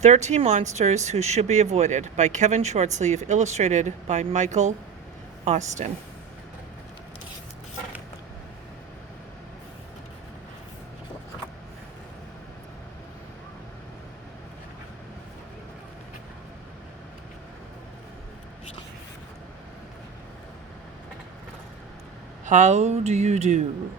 13 Monsters Who Should Be Avoided by Kevin Shortsleeve, illustrated by Michael Austin. How do you do?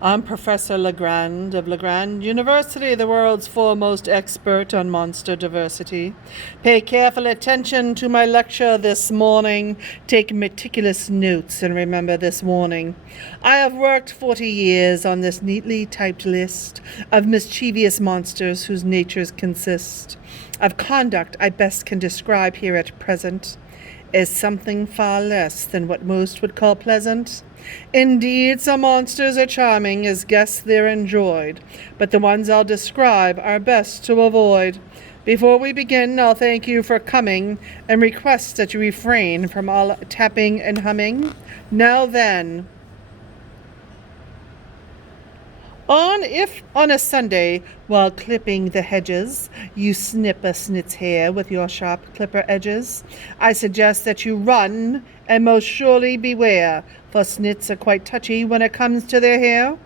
I'm Professor Legrand of Legrand University, the world's foremost expert on monster diversity. Pay careful attention to my lecture this morning. Take meticulous notes and remember this warning. I have worked 40 years on this neatly typed list of mischievous monsters whose natures consist of conduct I best can describe here at present as something far less than what most would call pleasant. Indeed, some monsters are charming, as guests they're enjoyed, but the ones I'll describe are best to avoid. Before we begin, I'll thank you for coming and request that you refrain from all tapping and humming. Now then, if on a Sunday, while clipping the hedges, you snip a snit's hair with your sharp clipper edges, I suggest that you run and most surely beware, for snits are quite touchy when it comes to their hair.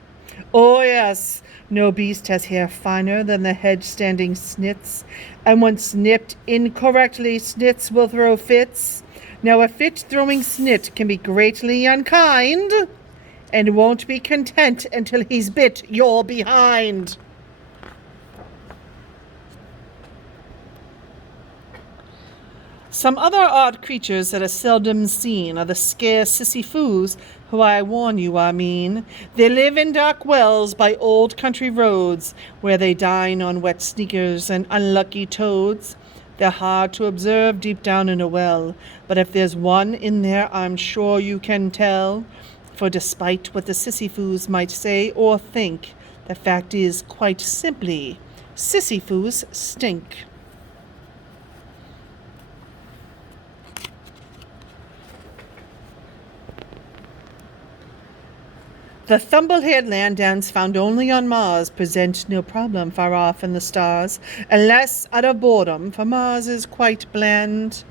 Oh yes, no beast has hair finer than the hedge-standing snits, and when snipped incorrectly, snits will throw fits. Now a fit-throwing snit can be greatly unkind, and won't be content until he's bit your behind. Some other odd creatures that are seldom seen are the scarce sissy-foos, who I warn you are mean. They live in dark wells by old country roads, where they dine on wet sneakers and unlucky toads. They're hard to observe deep down in a well, but if there's one in there, I'm sure you can tell. For despite what the sissy-foos might say or think, the fact is quite simply, sissy-foos stink. The thumble-haired landowns found only on Mars present no problem far off in the stars, unless out of boredom, for Mars is quite bland.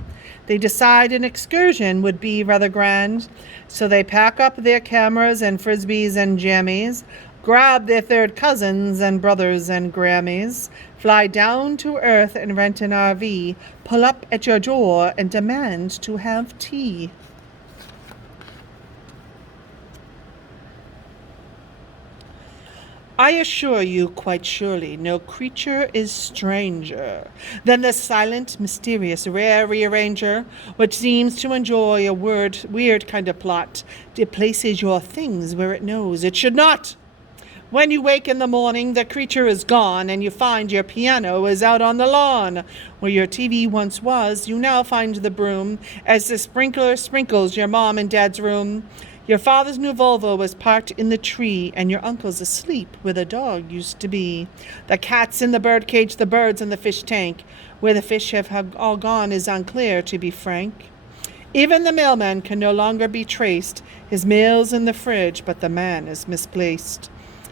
They decide an excursion would be rather grand, so they pack up their cameras and frisbees and jammies, grab their third cousins and brothers and Grammys, fly down to Earth and rent an RV, pull up at your door and demand to have tea. I assure you quite surely no creature is stranger than the silent, mysterious, rare rearranger, which seems to enjoy a weird kind of plot. It places your things where it knows it should not. When you wake in the morning, the creature is gone, and you find your piano is out on the lawn. Where your TV once was, you now find the broom, as the sprinkler sprinkles your mom and dad's room. Your father's new Volvo was parked in the tree, and your uncle's asleep where the dog used to be. The cat's in the bird cage, the bird's in the fish tank. Where the fish have all gone is unclear, to be frank. Even the mailman can no longer be traced. His mail's in the fridge, but the man is misplaced.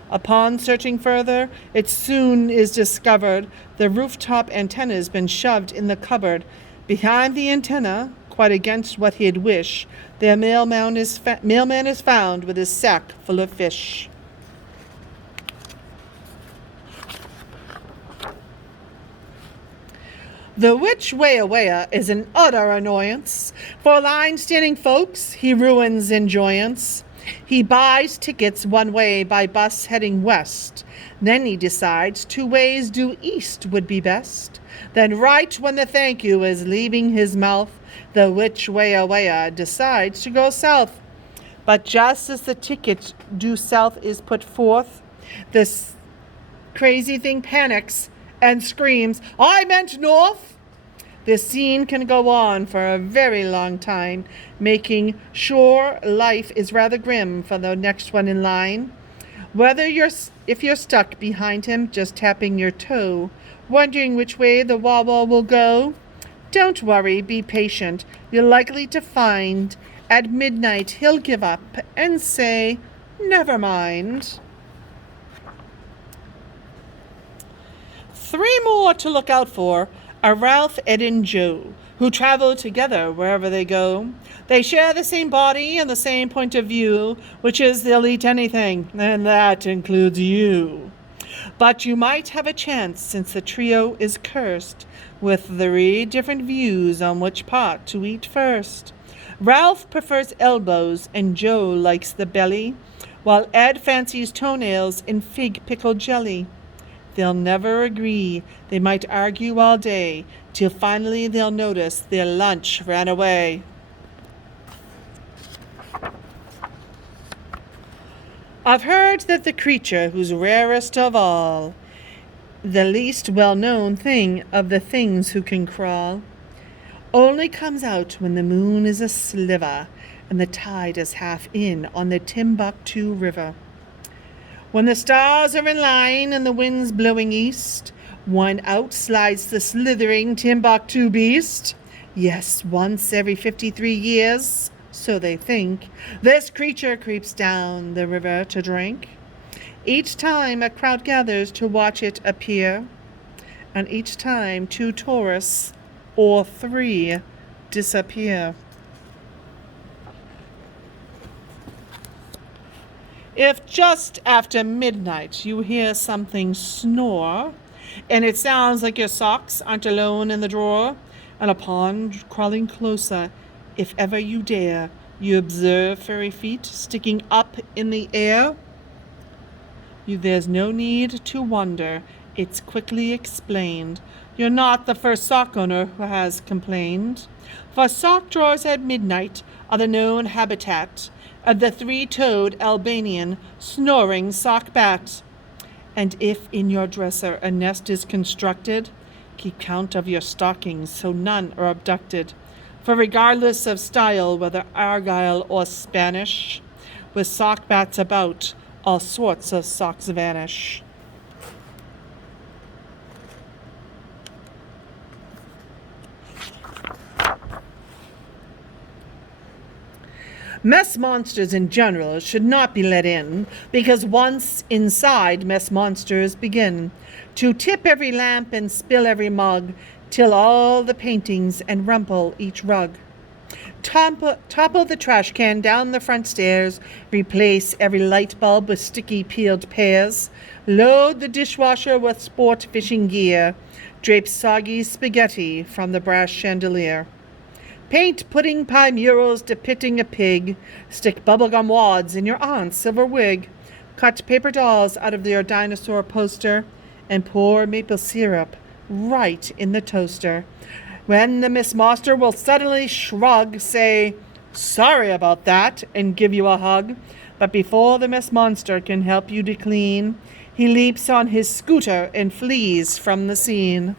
Upon searching further, it soon is discovered the rooftop antenna's been shoved in the cupboard. Behind the antenna, quite against what he'd wish, their mailman is found with his sack full of fish. The Which Waya is an utter annoyance. For line-standing folks, he ruins enjoyance. He buys tickets one way by bus heading west. Then he decides 2 ways due east would be best. Then right when the thank you is leaving his mouth, the Which Waya decides to go south. But just as the ticket due south is put forth, this crazy thing panics and screams, "I meant north!" This scene can go on for a very long time, making sure life is rather grim for the next one in line. If you're stuck behind him, just tapping your toe, wondering which way the Wawa will go, don't worry, be patient. You're likely to find at midnight he'll give up and say, "Never mind." 3 more to look out for are Ralph, Ed, and Joe, who travel together wherever they go. They share the same body and the same point of view, which is they'll eat anything, and that includes you. But you might have a chance, since the trio is cursed, with 3 different views on which part to eat first. Ralph prefers elbows and Joe likes the belly, while Ed fancies toenails in fig pickle jelly. They'll never agree, they might argue all day, till finally they'll notice their lunch ran away. I've heard that the creature who's rarest of all, the least well-known thing of the things who can crawl, only comes out when the moon is a sliver and the tide is half in on the Timbuktu River. When the stars are in line and the wind's blowing east, one out slides the slithering Timbuktu beast. Yes, once every 53 years, so they think, this creature creeps down the river to drink. Each time a crowd gathers to watch it appear, and each time 2 tourists or 3 disappear. If just after midnight you hear something snore, and it sounds like your socks aren't alone in the drawer, and upon crawling closer, if ever you dare, you observe furry feet sticking up in the air, there's no need to wonder. It's quickly explained. You're not the first sock owner who has complained. For sock drawers at midnight are the known habitat of the 3-toed Albanian snoring sock bat. And if in your dresser a nest is constructed, keep count of your stockings so none are abducted. For regardless of style, whether Argyle or Spanish, with sock bats about, all sorts of socks vanish. Mess monsters in general should not be let in, because once inside, mess monsters begin to tip every lamp and spill every mug, till all the paintings and rumple each rug. Topple the trash can down the front stairs, replace every light bulb with sticky peeled pears, load the dishwasher with sport fishing gear, drape soggy spaghetti from the brass chandelier. Paint pudding pie murals depicting a pig, stick bubblegum wads in your aunt's silver wig, cut paper dolls out of your dinosaur poster, and pour maple syrup right in the toaster. When the Miss Monster will suddenly shrug, say, "Sorry about that," and give you a hug. But before the Miss Monster can help you to clean, he leaps on his scooter and flees from the scene.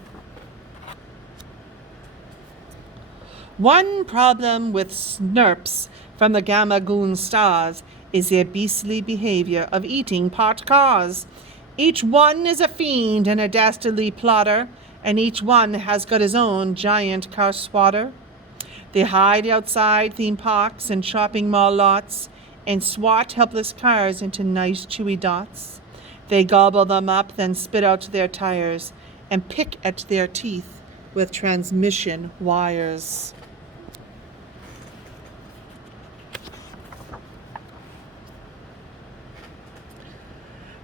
One problem with snurps from the Gamma Goon stars is their beastly behavior of eating pot cars. Each one is a fiend and a dastardly plotter, and each one has got his own giant car swatter. They hide outside theme parks and shopping mall lots and swat helpless cars into nice chewy dots. They gobble them up, then spit out their tires and pick at their teeth with transmission wires.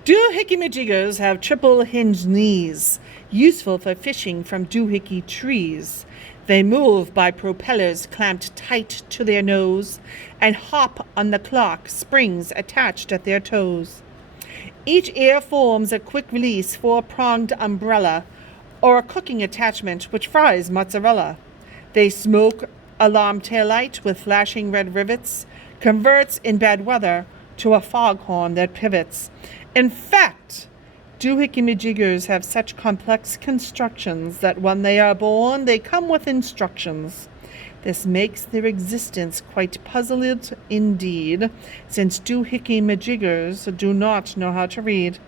Doohickey-majiggers have triple-hinged knees, useful for fishing from doohickey trees. They move by propellers clamped tight to their nose and hop on the clock, springs attached at their toes. Each ear forms a quick-release 4-pronged umbrella or a cooking attachment which fries mozzarella. They smoke alarm taillight with flashing red rivets, converts in bad weather to a foghorn that pivots. In fact, doohickey-majiggers have such complex constructions that when they are born, they come with instructions. This makes their existence quite puzzling indeed, since doohickey-majiggers do not know how to read.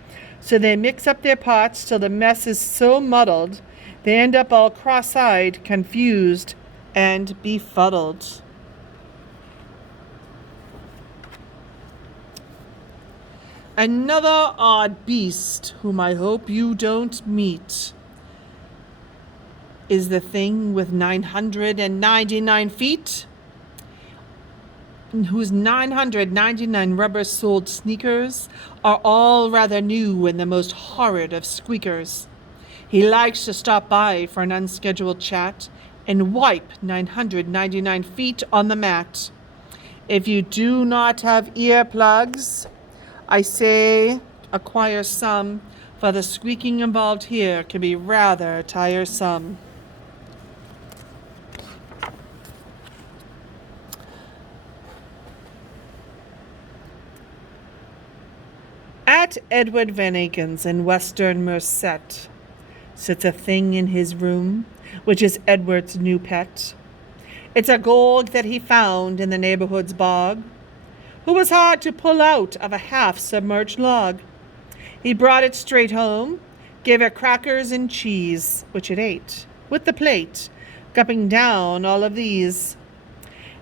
So they mix up their pots till the mess is so muddled, they end up all cross-eyed, confused, and befuddled. Another odd beast whom I hope you don't meet. is the thing with 999 feet, whose 999 rubber-soled sneakers are all rather new and the most horrid of squeakers. He likes to stop by for an unscheduled chat and wipe 999 feet on the mat. If you do not have earplugs, I say acquire some, for the squeaking involved here can be rather tiresome. At Edward Van Aken's in Western Merced sits a thing in his room, which is Edward's new pet. It's a gourd that he found in the neighborhood's bog, who was hard to pull out of a half-submerged log. He brought it straight home, gave it crackers and cheese, which it ate, with the plate, gulping down all of these.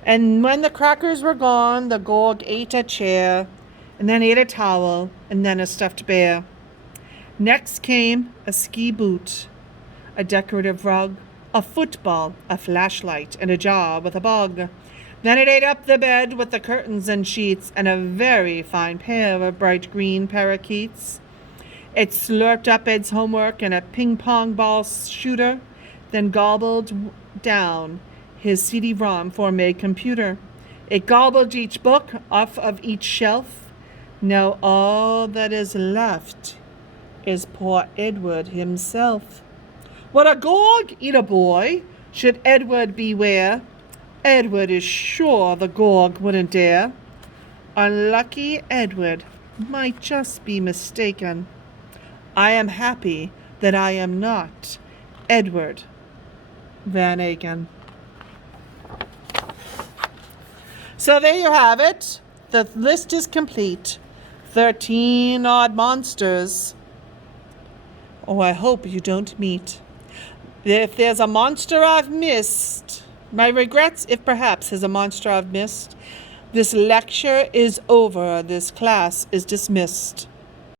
And when the crackers were gone, the gourd ate a chair, and then ate a towel, and then a stuffed bear. Next came a ski boot, a decorative rug, a football, a flashlight, and a jar with a bug. Then it ate up the bed with the curtains and sheets, and a very fine pair of bright green parakeets. It slurped up Ed's homework and a ping-pong ball shooter, then gobbled down his CD-ROM format computer. It gobbled each book off of each shelf. Now all that is left is poor Edward himself. Would a gourd eat a boy? Should Edward beware? Edward is sure the gourd wouldn't dare. Unlucky Edward might just be mistaken. I am happy that I am not Edward Van Aken. So there you have it. The list is complete. 13 odd monsters. Oh, I hope you don't meet. If there's a monster I've missed, my regrets if perhaps there's a monster I've missed. This lecture is over. This class is dismissed.